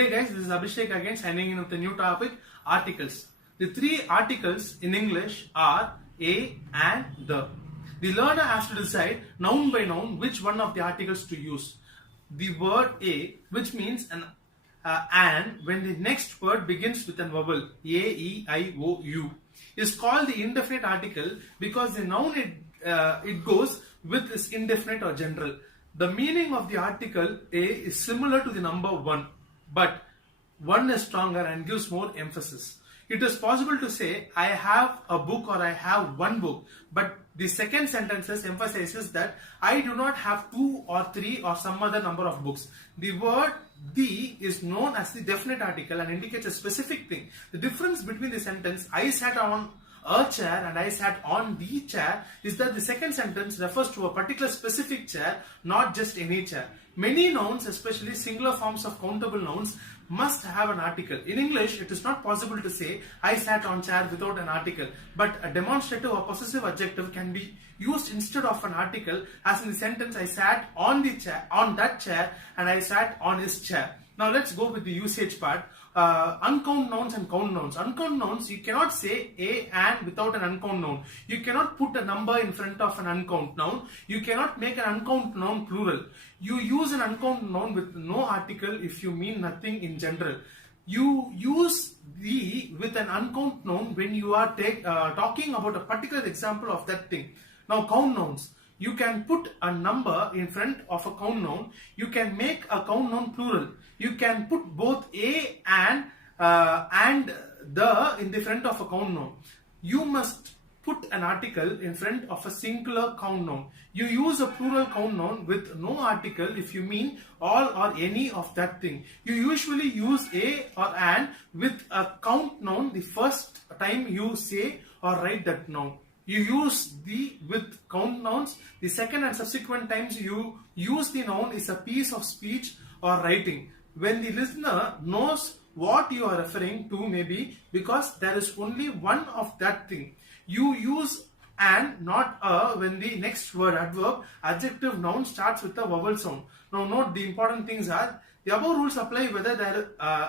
Today guys, this is Abhishek again signing in with a new topic, articles. The three articles in English are a and the. The learner has to decide noun by noun which one of the articles to use. The word a, which means an and when the next word begins with an vowel a, e, i, o, u, is called the indefinite article because the noun it goes with is indefinite or general. The meaning of the article a is similar to the number 1, but 1 is stronger and gives more emphasis. It is possible to say I have a book or I have one book, but the second sentence emphasizes that I do not have 2 or 3 or some other number of books. The word the is known as the definite article and indicates a specific thing. The difference between the sentence I sat on a chair and I sat on the chair is that the second sentence refers to a particular specific chair, not just any chair. Many nouns, especially singular forms of countable nouns, must have an article. In English, it is not possible to say I sat on chair without an article, but a demonstrative or possessive adjective can be used instead of an article, as in the sentence I sat on the chair, on that chair, and I sat on his chair. Now let's go with the usage part. Uncount nouns and count nouns. Uncount nouns, you cannot say a and without an uncount noun. You cannot put a number in front of an uncount noun. You cannot make an uncount noun plural. You use an uncount noun with no article if you mean nothing in general. You use the with an uncount noun when you are talking about a particular example of that thing. Now count nouns. You can put a number in front of a count noun. You can make a count noun plural. You can put both a and the in the front of a count noun. You must put an article in front of a singular count noun. You use a plural count noun with no article if you mean all or any of that thing. You usually use a or an with a count noun the first time you say or write that noun. You use the with count nouns. The second and subsequent times you use the noun is a piece of speech or writing. When the listener knows what you are referring to, maybe because there is only one of that thing. You use and not a when the next word, adverb, adjective, noun starts with a vowel sound. Now note the important things are the above rules apply whether there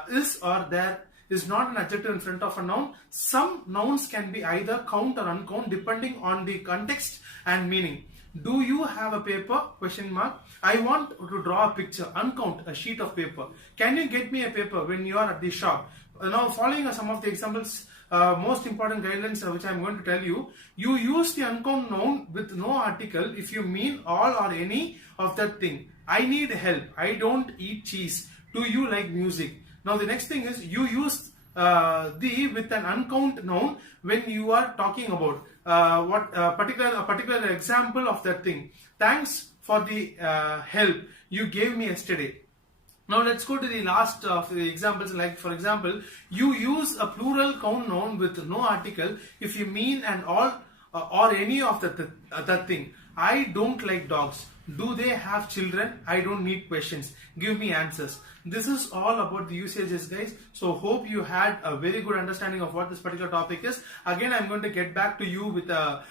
is or there is not an adjective in front of a noun. Some nouns can be either count or uncount depending on the context and meaning. Do you have a paper? Question mark. I want to draw a picture. Uncount, a sheet of paper. Can you get me a paper when you are at the shop? Now following some of the examples, most important guidelines which I am going to tell you. You use the uncount noun with no article if you mean all or any of that thing. I need help. I don't eat cheese. Do you like music? Now the next thing is you use the with an uncount noun when you are talking about a particular example of that thing. Thanks for the help you gave me yesterday. Now let's go to the last of the examples. Like for example, you use a plural count noun with no article if you mean an all or any of that thing. I don't like dogs. Do they have children? I don't need questions. Give me answers. This is all about the usages, guys. So hope you had a very good understanding of what this particular topic is. Again, I'm going to get back to you with a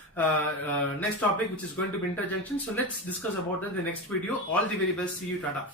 next topic, which is going to be interjunction. So let's discuss about that in the next video. All the very best. See you. Tata.